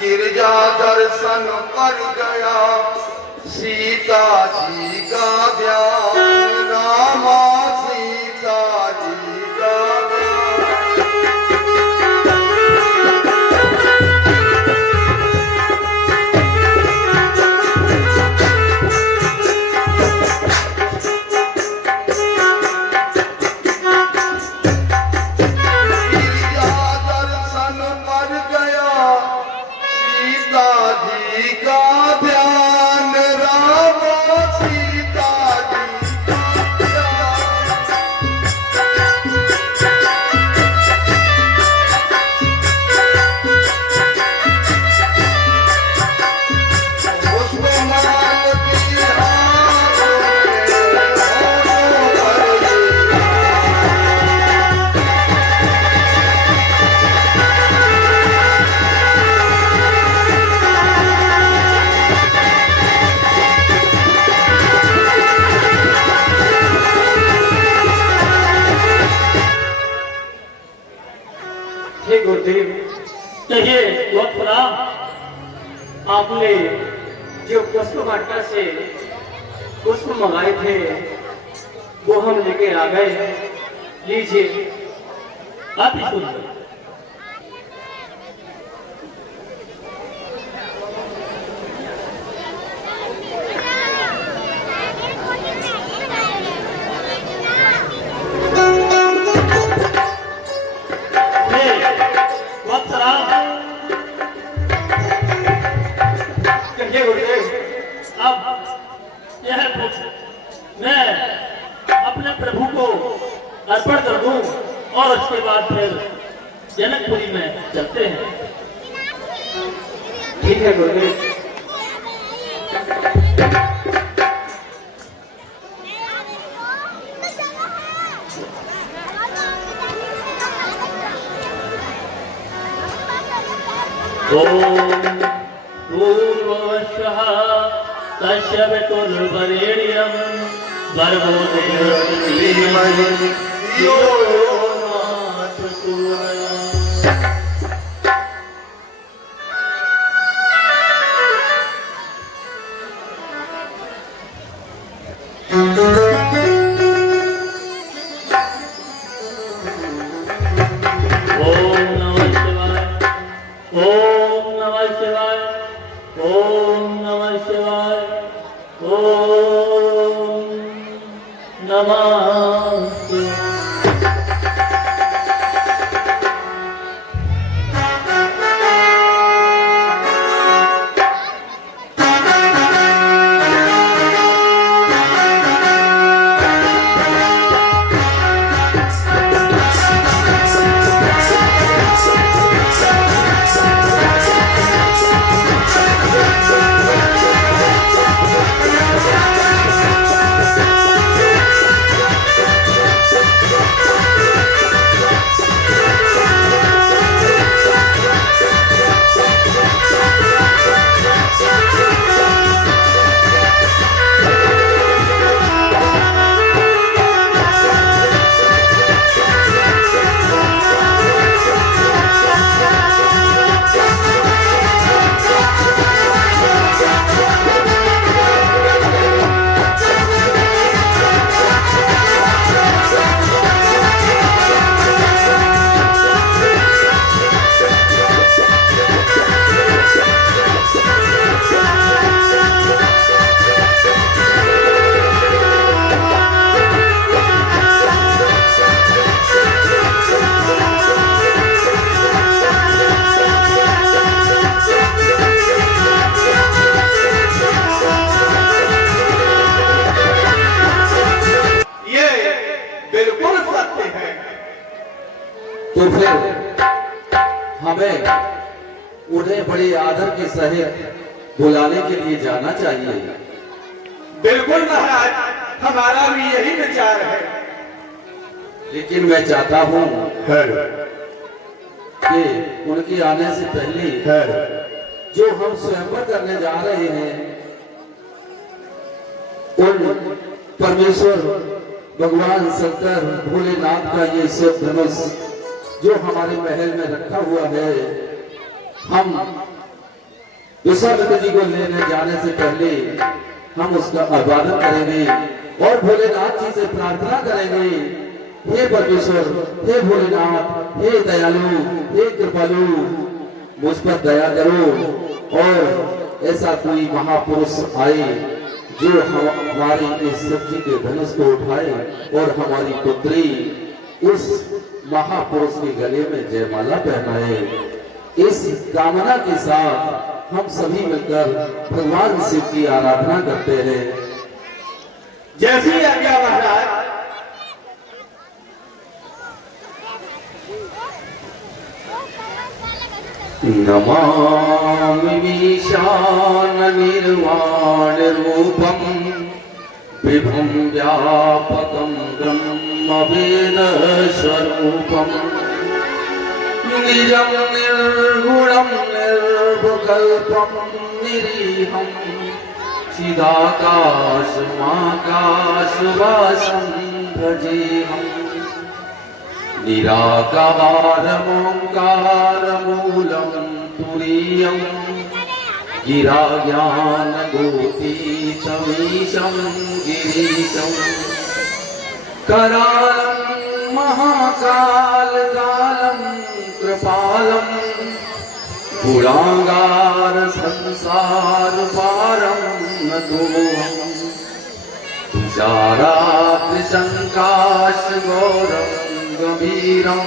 गिरजा दर्शन कर गया, सीता जी का ध्यान, रामा सीता जी का गुरुदेव, कहिए बहुत प्रणाम। आपने जो पुष्प वाटिका से पुष्प मंगाए थे वो हम लेके आ गए, लीजिए आप ही सुन। मैं अपने प्रभु को अर्पण कर दूं और उसके बाद फिर जनकपुरी में चलते हैं। ठीक है गुरुदेव। ओम पूर्ववशः तस्य वितुर्वरेण्यं भर्गो देवस्य धीमहि धियो यो न प्रचोदयात्। ओम नमः शिवाय, ओम नमः शिवाय, ओम नमः शिवाय, ओम नमः शिवाय। तो फिर हमें उन्हें बड़े आदर के सहित बुलाने के लिए जाना चाहिए। बिल्कुल महाराज, हमारा भी यही विचार है। लेकिन मैं चाहता हूँ कि उनके आने से पहले जो हम स्वयंवर करने जा रहे हैं उन परमेश्वर भगवान शंकर भोलेनाथ का ये शिव धनुष जो हमारे महल में रखा हुआ है, हम दुष्यंत जी को लेने जाने से पहले हम उसका अभिवादन करेंगे और भोलेनाथ जी से प्रार्थना करेंगे, हे परमेश्वर, हे भोलेनाथ, हे दयालु, हे कृपालु, मुझ पर दया करो और ऐसा कोई महापुरुष आए जो हमारी इस सब्जी के धनुष को उठाए और हमारी पुत्री उस महापुरुष के गले में जयमाला पहनाए। इस कामना के साथ हम सभी मिलकर भगवान शिव की आराधना करते हैं। जैसी आज्ञा महाराज। नमामि ईशान निर्वाण रूपम विभुं व्यापकं ब्रह्म वेद स्वरूपम निजं निर्गुणं निर्विकल्पं निरीहं चिदाकाशमाकाशवासं भजेऽहम् निराकारमोङ्कारमूलं तुरीयं गिराज्ञानगोतीतमीशं गिरीशं करालं महाकालकालं कृपालं गुणागार संसारपारं नतोऽहम् तुषाराद्रिशङ्काशगौरं गभीरं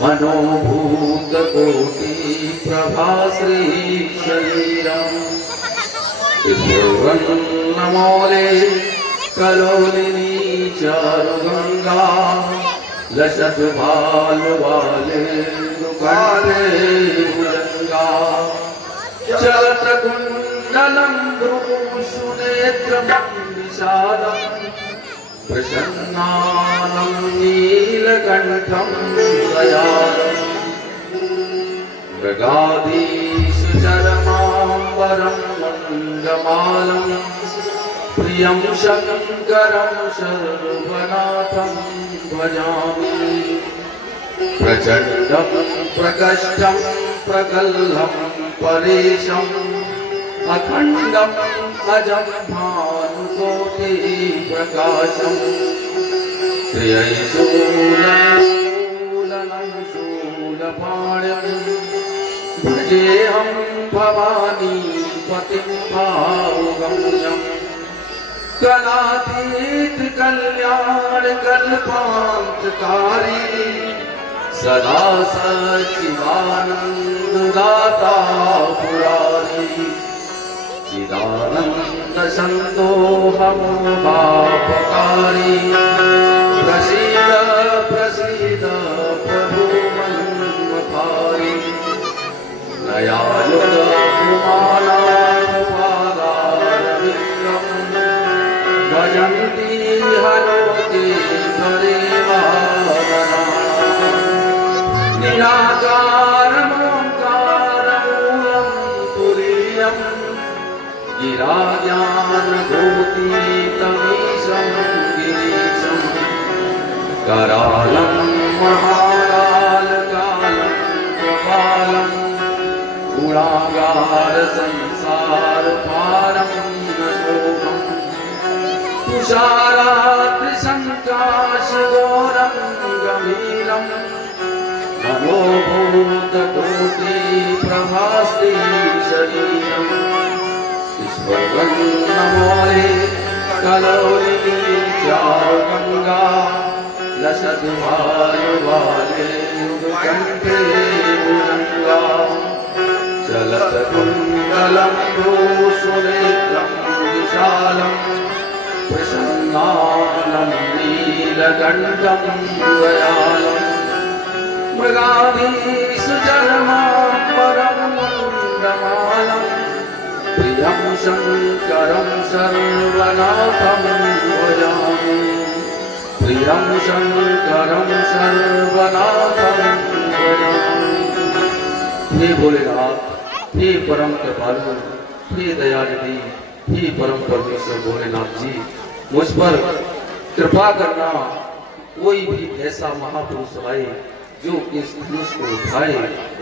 मनोभूतकोटिप्रभाश्रीशरीरम् त्रिभुवन्नमौले कलोलिनी चारुगङ्गा लसत भालवाले दुकाले भुजङ्गा चलत कुण्डलं भ्रूषुनेत्रं विषादम् प्रसन्नानं नीलकण्ठं दयालुं मृगाधीशचरमाम्बरं मन्दमालं प्रियं शङ्करं सर्वनाथं भजामि प्रचण्डं प्रकष्टं प्रगल्भं परेशम् अखण्डम् अजं भानुकोटिप्रकाशम् त्र्यैशूलं शूलपाणिं भजेऽहं भवानी पतिं भावगम्यं कलातीत कल्याण कल्पान्तकारी सदा सच्चिदानन्ददाता पुरारी चिदानंद संदोहं पापकारी प्रसीद प्रसीद प्रभु मन्मथारी दयालुद कुमारापादारविन्दं भजन्ति हलोके परिवारणाः निराकारमोङ्कारमूलं तुरीयम् गिराज्ञानगोतीतमीशं गिरीशं करालं महाकालकालं कृपालं गुणागार संसारपारं नतोऽहम् तुषाराद्रिशङ्काशगौरं गभीरं मनोभूतकोटिप्रभाश्रीशरीरम् ईश्वरन्नमोले कलोलिनी चारुगङ्गा लसत भालवाले कंठे भुजङ्गा चलत कुण्डलं भूषुनेत्रं विशालं प्रसन्नानं नीलकण्ठं दयालम् मृगाधीशचरमाम्बरं मन्दमालं प्रियं शङ्करं सर्वनाथं भजामि प्रियं शङ्करं सर्वनाथं भजामि। हे भोलेनाथ, हे परम कृपालु, हे दयानिधि, हे परम परमेश्वर भोलेनाथ जी, मुझ पर कृपा करना। कोई भी ऐसा महापुरुष आए जो इस धनुष को उठाए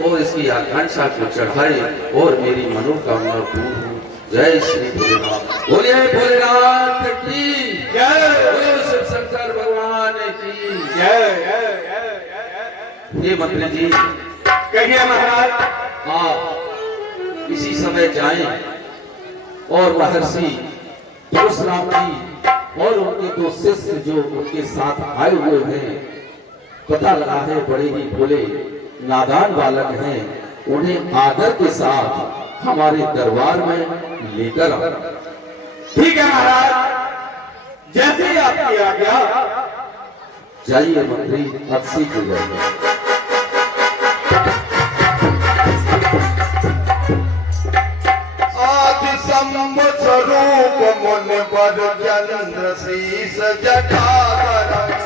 और इसकी आकांक्षा को चढ़ाए और मेरी मनोकामना पूर्ण हो। जय श्री भोलेनाथ। बोलिए भोलेनाथ की जय। बोलो शिव शंकर भगवान की जय। ये मंत्री जी कहिए महाराज। आप इसी समय जाएं और महर्षि परशुराम जी और उनके दो शिष्य जो उनके साथ आए हुए हैं, पता लगा है बड़े ही भोले नादान बालक हैं, उन्हें आदर के साथ हमारे दरबार में लेकर आओ। ठीक है महाराज, जैसे ही आपकी आज्ञा। जाइए मंत्री, अब सीख जाइए। आदि संभ स्वरूप मुन पर चंद्र शीस जटाधर।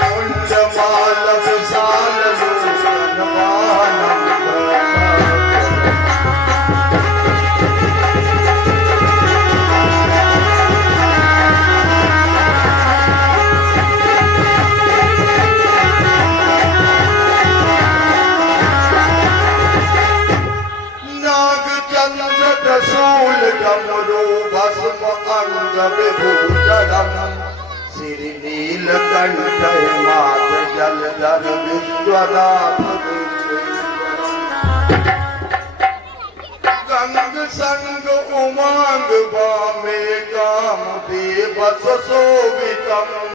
कुंडमाल विशाल लोचन बाणम त्रिशूल डमरू भस्म अंग विभूषणम। श्री नीलकंठ मात जलधर विश्वनाथ गंग संग उमंग वामे काम देव शोभितम।